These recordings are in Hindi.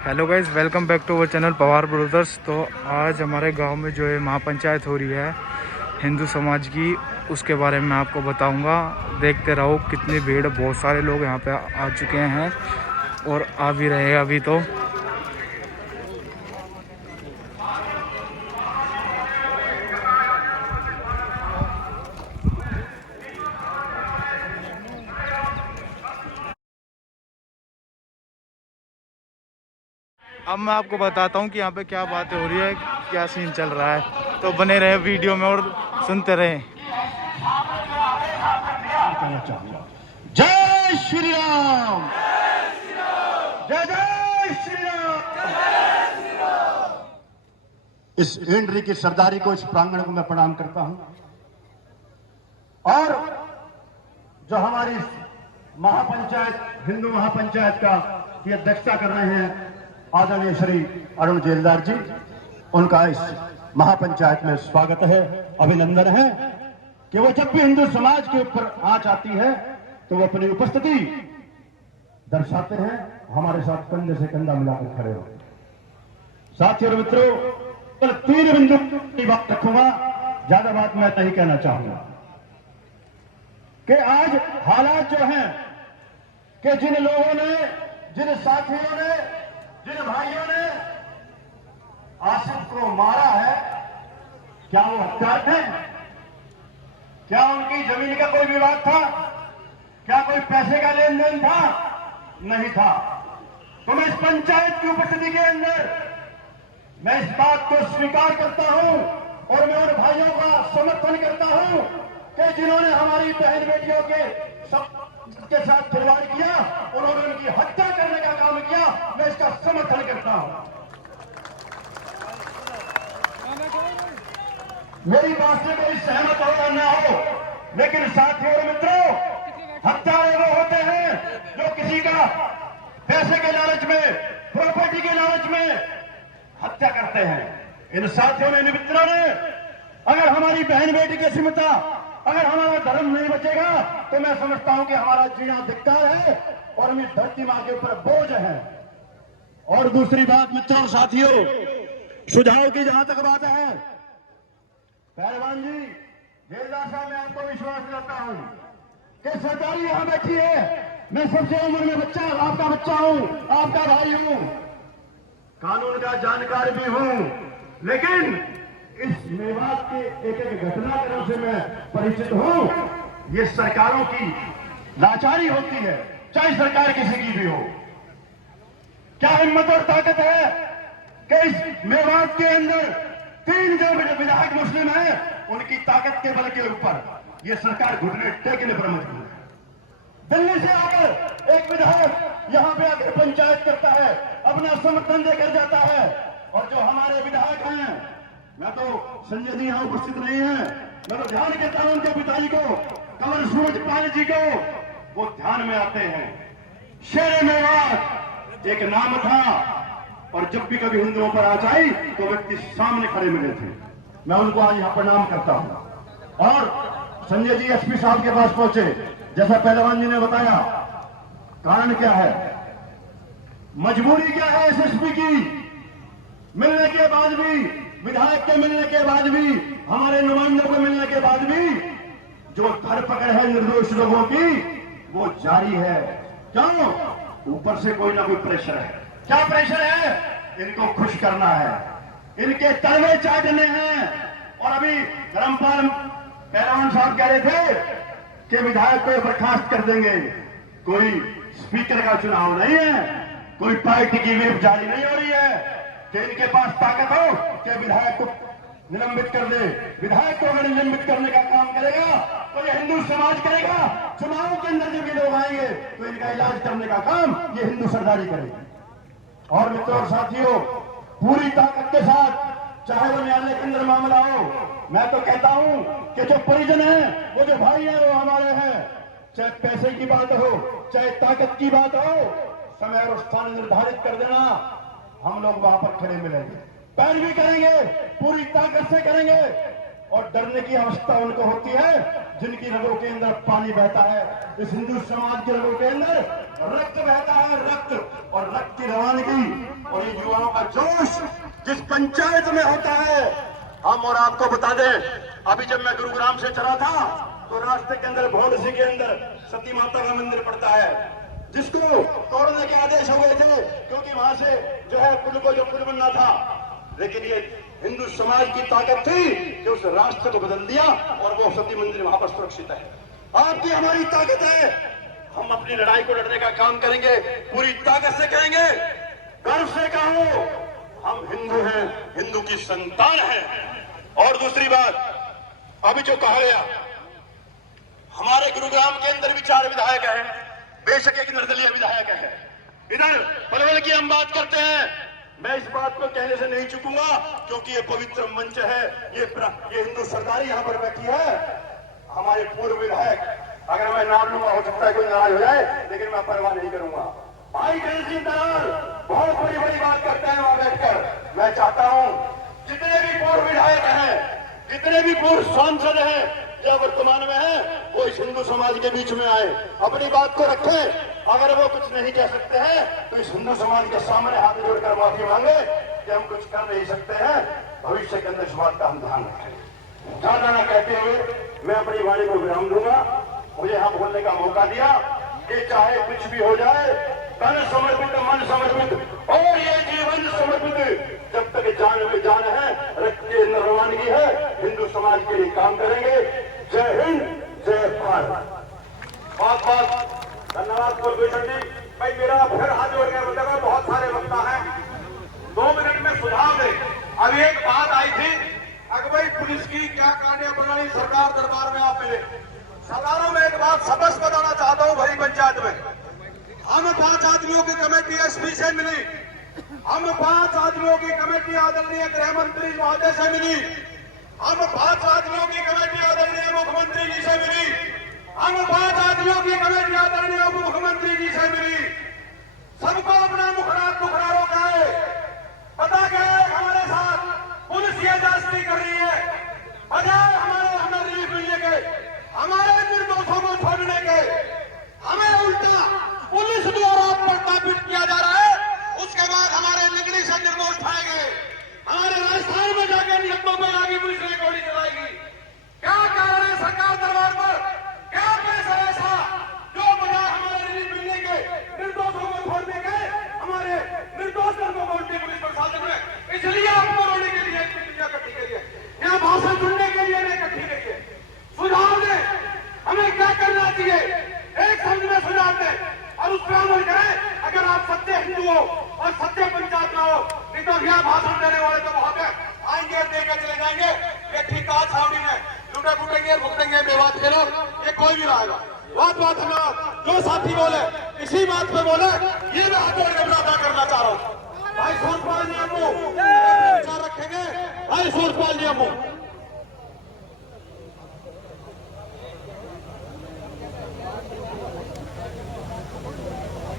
Hello guys, welcome back to our channel Pawar brothers. तो आज हमारे गांव में जो है महापंचायत हो रही है हिंदू समाज की, उसके बारे में आपको बताऊंगा। देखते रहो कितनी भीड़, बहुत सारे लोग यहां पे आ चुके हैं और आ भी रहे हैं अभी। तो अब मैं आपको बताता हूं कि यहाँ पे क्या बातें हो रही है, क्या सीन चल रहा है। तो बने रहे वीडियो में और सुनते रहे। जय श्री राम, जय जय श्री राम। इस एंड्री की सरदारी को, इस प्रांगण को मैं प्रणाम करता हूं। और जो हमारी महापंचायत, हिंदू महापंचायत का की अध्यक्षता कर रहे हैं आदरणीय श्री अरुण जेलदार जी, उनका इस महापंचायत में स्वागत है, अभिनंदन है कि वो जब भी हिंदू समाज के ऊपर आंच आती है तो वो अपनी उपस्थिति दर्शाते हैं, हमारे साथ कंधे से कंधा मिलाकर खड़े हो। साथियों और मित्रों, पर 3 बिंदु की बात रखूंगा, ज्यादा बात मैं नहीं कहना चाहूंगा कि आज हालात जो हैं कि जिन लोगों ने, जिन साथियों ने, जिन भाइयों ने आसिफ को मारा है, क्या वो हत्यार थे? क्या उनकी जमीन का कोई विवाद था? क्या कोई पैसे का लेन देन था? नहीं था। तो मैं इस पंचायत की उपस्थिति के अंदर मैं इस बात को स्वीकार करता हूं और मैं उन भाइयों का समर्थन करता हूं कि जिन्होंने हमारी बहन बेटियों के साथ खिलवाड़ किया, उन्होंने उनकी हत्या करने का काम किया, मैं इसका समर्थन करता हूं। मेरी बात से कोई सहमत हो या ना हो, लेकिन साथियों और मित्रों, हत्यारे वो होते हैं जो किसी का पैसे के लालच में, प्रॉपर्टी के लालच में हत्या करते हैं। इन साथियों ने, इन मित्रों ने, अगर हमारी बहन बेटी की अस्मिता, अगर हमारा धर्म नहीं बचेगा तो मैं समझता हूं कि हमारा जीना धिक्कार है और हम इस धरती मां के ऊपर बोझ है। और दूसरी बात मित्रों और साथियों, सुझाव की जहां तक बात है, पहलवान जी, जेलदार साहब, मैं आपको विश्वास दिलाता हूं कि सरकारी यहां बैठी है, मैं सबसे उम्र में बच्चा, आपका बच्चा हूं, आपका भाई हूं, कानून का जानकार भी हूं, लेकिन इस मेवात के एक एक घटनाक्रम से मैं परिचित हूं। ये सरकारों की लाचारी होती है, चाहे सरकार किसी की भी हो। क्या हिम्मत और ताकत है कि इस मेवात के अंदर 3 जो विधायक मुस्लिम हैं, उनकी ताकत के बल के ऊपर ये सरकार घुटने टेकने पर मजबूर है। दिल्ली से आकर एक विधायक यहां पे आकर पंचायत करता है, अपना समर्थन देकर जाता है, और जो हमारे विधायक हैं, मैं तो संजय जी यहां उपस्थित नहीं है, मैं तो ध्यान करता हूं उनके पिताजी को, कंवर सूरज पाल जी को, वो ध्यान में आते हैं। शेर मेवात एक नाम था, और जब भी कभी हिंदुओं पर आ जाए तो व्यक्ति सामने खड़े मिले थे। मैं उनको आज यहां प्रणाम करता हूं। और संजय जी एसपी साहब के पास पहुंचे, जैसा पहलवान जी ने बताया, कारण क्या है, मजबूरी क्या है एसएसपी की, मिलने के बाद भी, विधायक के मिलने के बाद भी, हमारे नुमाइंदों को मिलने के बाद भी जो धरपकड़ है निर्दोष लोगों की वो जारी है। क्यों? ऊपर से कोई ना कोई प्रेशर है। क्या प्रेशर है? इनको खुश करना है, इनके तलवे चाटने हैं। और अभी धर्मपाल पहलवान साहब कह रहे थे कि विधायक को बर्खास्त कर देंगे। कोई स्पीकर का चुनाव नहीं है, कोई पार्टी की व्हिप जारी नहीं हो रही है कि इनके पास ताकत हो कि विधायक को निलंबित कर दे। विधायक को अगर निलंबित करने का काम करेगा तो ये हिंदू समाज करेगा। चुनाव के अंदर जब ये लोग आएंगे तो इनका इलाज करने का काम ये हिंदू सरदारी करेगी। और मित्रों और साथियों, पूरी ताकत के साथ, चाहे वो न्यायालय के अंदर मामला हो, मैं तो कहता हूं कि जो परिजन है, वो जो भाई है, वो हमारे हैं। चाहे पैसे की बात हो, चाहे ताकत की बात हो, समय और स्थान निर्धारित कर देना, हम लोग वहां पर खड़े मिलेंगे, पैरवी करेंगे, पूरी ताकत से करेंगे। और डरने की अवस्था उनको होती है जिनकी रगों के अंदर पानी बहता है। इस हिंदू समाज के रगों के अंदर रक्त बहता है, रक्त, और रक्त की रवानगी और पंचायत में होता है। हम और आपको बता दें, अभी जब मैं गुरुग्राम से चला था तो रास्ते के अंदर भौंडसी के अंदर सती माता का मंदिर पड़ता है, जिसको तोड़ने के आदेश हुए थे क्योंकि वहां से जो है पुल को जो पुल बनना था। लेकिन ये हिंदू समाज की ताकत थी कि उस रास्ते को बदल दिया और वो सती मंदिर वहां पर सुरक्षित है। आपकी हमारी ताकत है, हम अपनी लड़ाई को लड़ने का काम करेंगे, पूरी ताकत से करेंगे, गर्व से कहो हम हिंदू हैं, हिंदू की संतान हैं। और दूसरी बात, अभी जो कहा गया, हमारे गुरुग्राम के अंदर भी 4 विधायक हैं, बेशक एक निर्दलीय विधायक है। इधर पलवल की हम बात करते हैं, मैं इस बात को कहने से नहीं चूकूंगा क्योंकि ये पवित्र मंच है, ये हिंदू सरदारी यहाँ पर बैठी है। हमारे पूर्व विधायक, अगर मैं नाम लूंगा हो सकता है कोई नाराज हो जाए, लेकिन मैं परवाह नहीं करूंगा। भाई गणेश सिंह दलाल बहुत बड़ी बड़ी बात करते हैं वहां बैठकर। मैं चाहता हूं जितने भी पूर्व विधायक हैं, जितने भी पूर्व सांसद हैं या वर्तमान में हैं, वो इस हिंदू समाज के बीच में आए, अपनी बात को रखें। अगर वो कुछ नहीं कह सकते हैं तो इस हिंदू समाज के सामने हाथ जोड़कर माफी मांगे कि हम कुछ कर नहीं सकते हैं। भविष्य के अंदर इस बात का हम ध्यान रखें। ज्यादा न कहते हुए मैं अपनी वाणी को विराम दूंगा। मुझे यहाँ बोलने का मौका दिया कि चाहे कुछ भी हो जाए, तन समर्पित, मन समर्पित और ये जीवन समर्पित, जब तक जान में जान है, रक्त के अंदर रवानगी है, हिंदू समाज के लिए काम करेंगे। जय हिंद, जय भारत। बहुत बहुत धन्यवाद प्रोफेसर जी। भाई मेरा फिर हाथ जोड़ गया, मतलब बहुत सारे वक्ता हैं, 2 मिनट में सुझाव दे। अभी एक बात आई थी, अगवई पुलिस की क्या कहानियां बनाई, सरकार दरबार में आप मिले। सरकारों में एक बात स्पष्ट बताना चाहता हूं, भरी पंचायत में हम 5 आदमियों की कमेटी एसपी से मिली, हम 5 आदमियों की कमेटी आदरणीय गृह मंत्री महोदय से मिली, हम 5 आदमियों की कमेटी आदरणीय मुख्यमंत्री जी से मिली, हम 5 आदमियों की कमेटी आदरणीय उप मुख्यमंत्री जी से मिली। सबको अपना मुखड़ा टुकड़ा रोका है। पता क्या है, हमारे साथ पुलिस ये जांच कर रही है, बजाय हमें रिलीफ मिलने के, हमारे निर्दोषों को छोड़ने के, हमें उल्टा पुलिस द्वारा प्रताड़ित किया जा रहा है। उसके बाद हमारे नगरी से निर्दोष उठाएंगे, हमारे राजस्थान में जाकर नियमों में आगे पुलिस ने गोली चलाएगी। क्या कारण है सरकार दरबार पर? क्या पैसा ऐसा जो बजाय हमारे रिलीफ मिलने के, निर्दोषों को छोड़ने के, हमारे निर्दोष को बोलते पुलिस प्रशासन में? इसलिए आपको रोने के लिए इकट्ठी करी है, यहाँ भाषण सुनने के लिए इकट्ठी करी है। सुझाव दें हमें क्या करना चाहिए, एक शब्द में सुझाव दें और उस पर अमल करें। अगर आप सच्चे हिंदू हो और सच्चे पंचायत में हो, नहीं तो यहाँ भाषण देने वाले तो बहुत है, आएंगे देकर चले जाएंगे। ये ठीक कहा छावनी में लूटे फूटेंगे, भुगतेंगे बेबात के लोग, ये कोई भी रहेगा। बात हमें जो साथी बोले इसी बात पे बोले, ये मैं हाथ जोड़ के बराबर करना चाह रहा हूँ। भाई सूरजपाल जी हमको विचार रखेंगे, भाई सूरजपाल जी हमको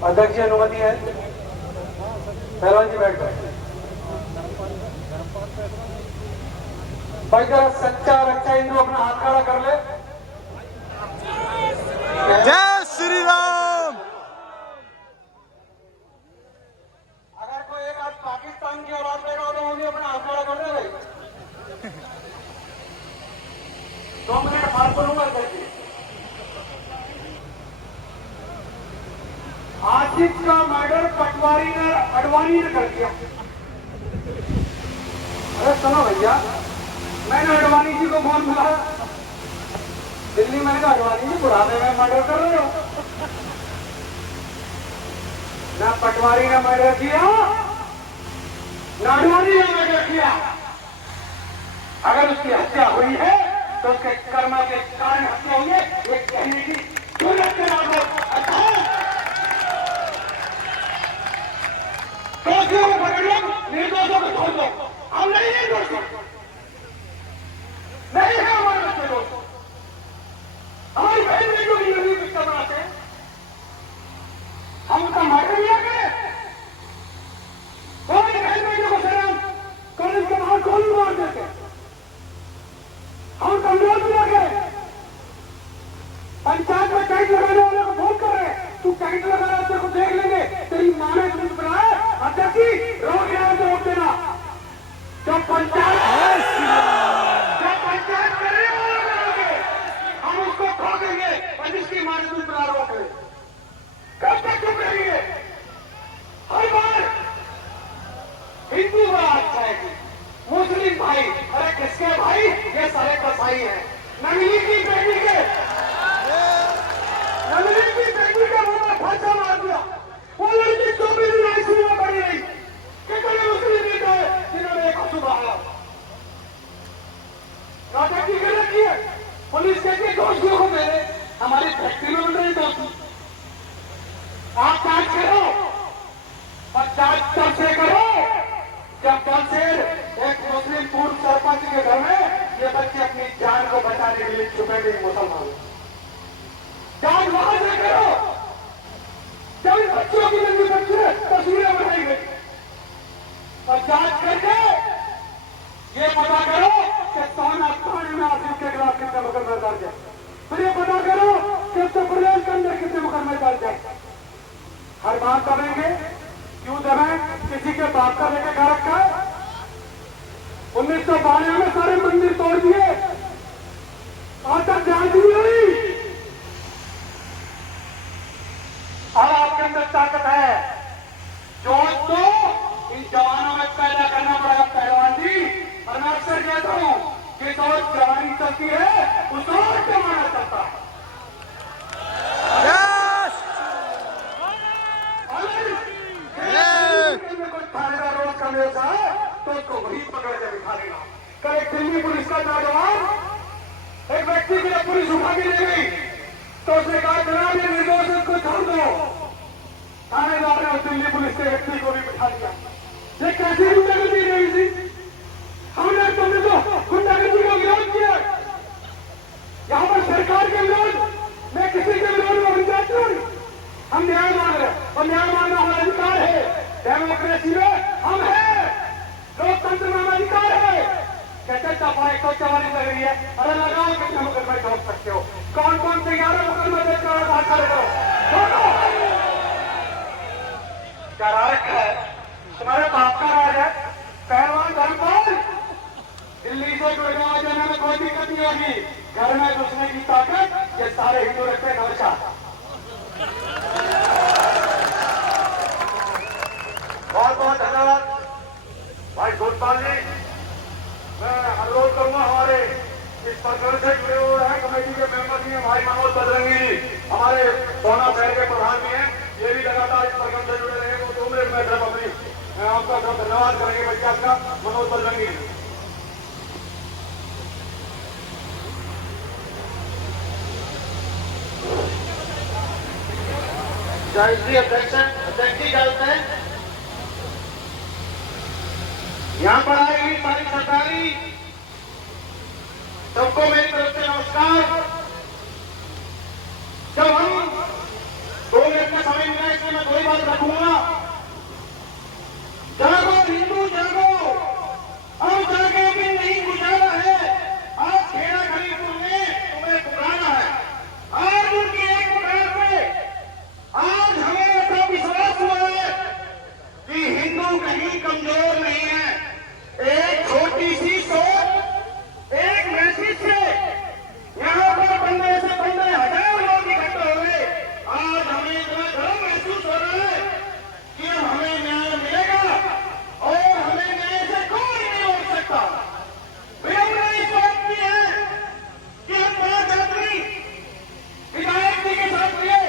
अध्यक्ष की अनुमति है। पहलवान जी बैठ जाए। भाई जरा सच्चा रक्षा हिंदू अपना हाथ खड़ा कर ले। जय श्री राम। अगर कोई एक आज पाकिस्तान की औलाद देगा तो वो भी अपना हाथ खड़ा कर दे भाई। 2 मिनट बात करूंगा देखिए। आसिफ का मर्डर पटवारी ने अडवाणी ने कर दिया। अरे सुनो भैया, मैंने अडवाणी जी को फोन मिलाया दिल्ली, मैंने कहा अडवाणी जी बुढ़ापे में मर्डर कर रहे हो। ना पटवारी ने मर्डर किया, ना अडवाणी ने मर्डर किया। अगर उसकी हत्या हुई है तो उसके कर्म के कारण हत्या हुई है, ये कहने की जरूरत के बाद दोषियों को पकड़ लो, निर्दोषों को छोड़ दो। हम नहीं है दोषी, नहीं है हमारे बच्चे दोस्त। हमारी बहन बेटियों की नदी पिक्चर बनाते हैं, हम उनका मार्ग लिया करें। हमारी बहन बेटियों को सलाम कॉलेज के बाहर गोली मार देते, हम कमजोर मिला गए। पंचायत में टेंट लगाने वाले को फोन कर रहे, तू टेंट लगा रहा है, को देख लेंगे, तेरी माँ ने तुझे बनाया अध्यक्ष जी रोक देना। हिंदू बड़ा अच्छा है जी, मुस्लिम भाई, अरे किसके भाई, ये सारे कसाई हैं। नगली की बेटी के मुंह में फांसा मार दिया। वो लड़की 24 दिन आईसीयू में पड़ी रही। कितने मुस्लिम लीडर है जिन्होंने एक आंसू बहाया। नाटक की गलत की है। पुलिस कहती है दोषियों को मेरे हमारी फैक्ट्री में बन रही दोषी। आप जांच करो, और जांच तब से करो जब कल से एक मुस्लिम पूर्व सरपंच के घर में ये बच्चे अपनी जान को बचाने के लिए छुपेंगे मुसलमान। जांच वहां से करो जब इन बच्चों की नंदी तस्वीरें बनाई गई, और जांच करके ये पता करो कि सोना थाने में आसिफ के खिलाफ कितने मुकदमे दर्ज है। फिर ये पता करो कि उत्तर प्रदेश के अंदर कितने मुकदमे दर्ज है। हर बात करेंगे क्यों दबे, किसी के बाप का लेके घर रखा है। 1992 में सारे मंदिर तोड़ दिए, आज तक जांच नहीं हुई। और आपके अंदर ताकत है, जोश तो इन जवानों में पैदा करना पड़ेगा पहलवान जी। और मैं अक्सर कहता हूं कि जो जवानी चलती है उस और जमाना चलता है। कोई थानेदार रोज का मेल है तो उसको वही पकड़ के बिठा देगा। कल एक दिल्ली पुलिस का नौजवान एक व्यक्ति की जब पुलिस उठा के ले गई तो उसने कहा जनाब ये निर्दोष को छोड़ दो। थानेदार ने उस दिल्ली पुलिस के व्यक्ति को भी बिठा दिया। ये कैसी गुंडागर्दी रही थी? हमने तुमने तो गुंडागर्दी का विरोध किया। यहाँ पर सरकार के विरोध में किसी के विरोध में पंचायत नहीं। हम न्याय मांग रहे हैं और न्याय मांगना हमारा अधिकार है। डेमोक्रेसी में हम हैं, लोकतंत्र में हमारा अधिकार है। कहते दफा 144 लग रही है, अरे लगाओ कितने मुकदमे ठोक सकते हो। कौन कौन से 11 मुकदमे देख कर बात करो, करा रखा है तुम्हारे बाप का राज है। पहलवान धर्मपाल, दिल्ली से गुड़गांव जाने में कोई दिक्कत नहीं होगी। घर में घुसने की ताकत ये सारे हिंदू रखते हैं। नमस्कार, बहुत बहुत धन्यवाद भाई गोपाल जी। मैं अनुरोध करूंगा हमारे इस प्रकरण से जुड़े हुए हैं कमेटी के मेंबर भी हैं भाई मनोज बजरंगी जी, हमारे सोना शहर के प्रधान भी हैं, ये भी लगातार इस प्रकरण से जुड़े रहे। वो 2 मिनट में सिर्फ अपनी आपका धन्यवाद करेंगे बच्चा का मनोज बजरंगी जी। राष्ट्रीय अध्यक्ष जी डालते हैं। यहाँ पर आई हुई सारी सरकारी सबको मेरी तरफ से नमस्कार। जब हम 2 मिनट का समय मिला इसलिए मैं 2 ही बात रखूंगा। जागो हिंदू जागो, हम जागे भी नहीं गुजारा है। आज खेड़ा खलीपुर में तुम्हें पुकारा है। आज उनकी एक पुकार पे आज हमें ऐसा विश्वास हुआ है कि हिंदू कहीं कमजोर नहीं है। एक छोटी सी सोच, एक मैसेज से यहाँ पर 15 से 15,000 लोग इकट्ठे हो गए। आज हमें इतना गर्व महसूस हो रहा है कि अब हमें न्याय मिलेगा और हमें न्याय से कोई नहीं रोक सकता। हमने इस बात की है कि हम 5 आदमी विधायक जी के साथ मिले,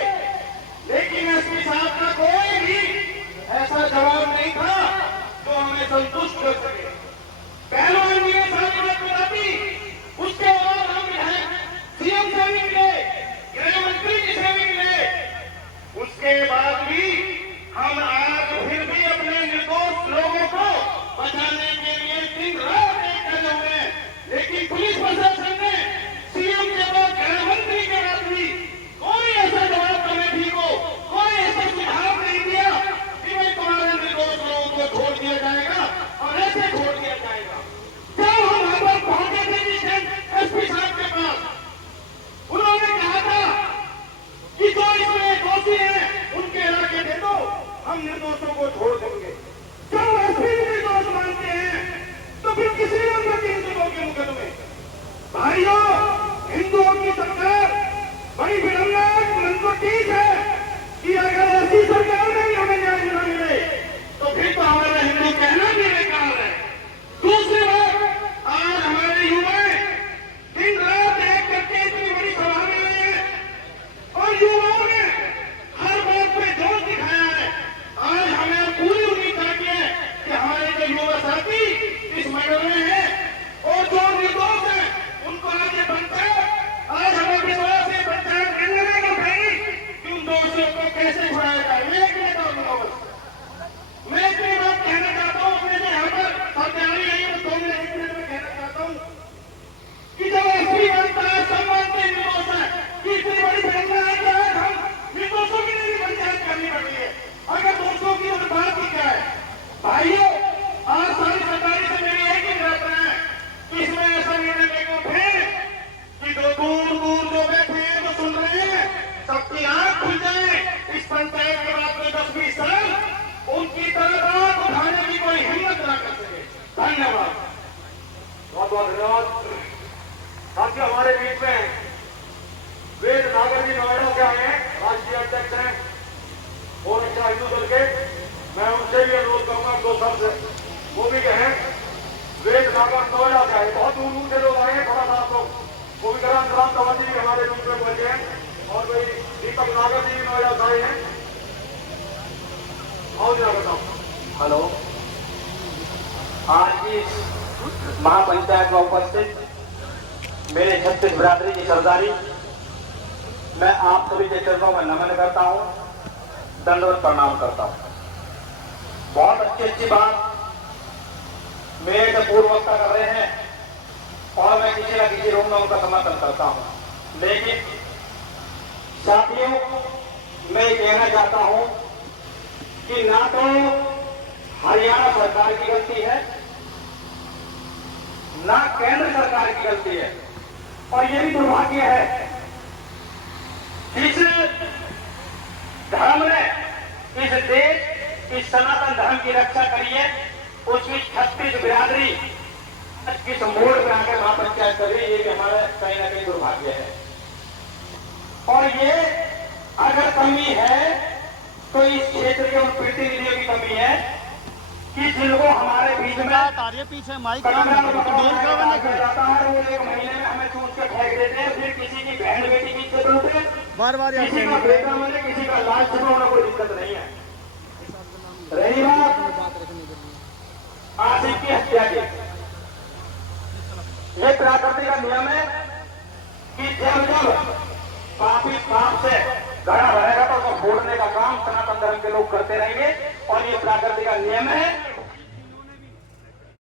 लेकिन एसपी साहब का कोई भी ऐसा जवाब नहीं था जो हमें संतुष्ट कर सके। पहलवान जी ने सारी बात बता दी। उसके बाद हम सीएम से भी मिले, गृह मंत्री जी से भी मिले। उसके बाद भी हम आज फिर भी अपने निर्दोष लोगों को बचाने के लिए दिन रात एक कर रहे हैं। लेकिन पुलिस प्रशासन ने सीएम के बाद गृह मंत्री के बाद भी कोई ऐसा जवाब कमेटी को, कोई ऐसा सुझाव नहीं दिया कि भाई तुम्हारे निर्दोष लोगों को छोड़ दिया जाएगा और ऐसे छोड़ दिया जाएगा। जब हम वहां पर पहुंचे थे एसपी साहब के पास, उन्होंने कहा था कि जो इसमें दोषी हैं उनके इलाके दे दो, हम निर्दोषों को छोड़ देंगे। जब एसपी निर्दोष मानते हैं तो फिर किसी ने 3 लोगों के मुकदमे भाई पकड़ रहे हैं और जो निर्दोष है उनको आगे पंचायत आज हमें विश्वास है पंचायत निर्णय को उठाएगी कि उन दोषियों को कैसे छुड़ाया जाए। मैं एक नेता हूं, मैं इतनी बात कहना चाहता हूं, अपने यहाँ पर सामने आ रही है तो 2 मिनट 1 मिनट में कहना चाहता हूं कि जब असली बनता है सम्मान के निर्दोष है कि इतनी बड़ी घटना है कि आज हम निर्दोषों की नहीं पंचायत करनी पड़ती है। अगर दोषों की उस बात की क्या है भाइयों, आज सारी सरकारी से मेरी एक ही प्रार्थना है कि इसमें ऐसा निर्णय लेकर उठे कि जो दूर दूर जो बैठे हैं जो सुन रहे हैं सबकी आंख खुल जाए। इस पंचायत के बाद में 10-20 साल उनकी तरफ आंख उठाने की कोई हिम्मत ना कर सके। धन्यवाद, बहुत बहुत धन्यवाद। साथियों, हमारे बीच में वेद नागर जी नोएडा के आए हैं, राष्ट्रीय अध्यक्ष हैं और अच्छा हिंदू दल के। मैं उनसे भी अनुरोध करूंगा 2 शब्द वो भी कहें। वेद नागर नोएडा के आए, बहुत दूर दूर से लोग आए हैं, थोड़ा सा आप लोग वो भी करें। अंतराम तवाजी भी हमारे बीच में पहुंचे हैं और भाई दीपक नागर जी भी नोएडा से आए हैं। आओ जरा बताओ। हेलो, आज की महापंचायत में उपस्थित मेरे छत्तीस बिरादरी की सरदारी, मैं आप सभी के चरणों में नमन करता हूं, दंडवत प्रणाम करता हूं। बहुत अच्छी बात मेरे से पूर्व वक्ता कर रहे हैं और मैं किसी न किसी रूप में उनका समर्थन करता हूं। लेकिन साथियों, मैं कहना चाहता हूं कि ना तो हरियाणा सरकार की गलती है ना केंद्र सरकार की गलती है, और ये भी दुर्भाग्य है जिस धर्म ने इस देश इस सनातन धर्म की रक्षा करी है उसकी छत्तीस बिरादरी किस मोड़ में आकर महापंचायत कर रही है, ये भी हमारा कहीं ना कहीं दुर्भाग्य है। और ये अगर कमी है तो इस क्षेत्र के उन प्रतिनिधियों की कमी है कि जिनको हमारे बीच में पीछे माइक जाता है, वो 1 महीने में हमें चूस के फेंक देते हैं। फिर किसी की बहन बेटी की इज्जत होती है, बार किसी का बेटा मरे, किसी का लाश छुपा होना, कोई दिक्कत नहीं है। रही बात आसिफ की हत्या की, ये प्रकृति का नियम है कि जब जब पापी पाप से घड़ा भरेगा तो उसको फोड़ने का काम सनातन धर्म के लोग करते रहेंगे, और ये प्रकृति का नियम है।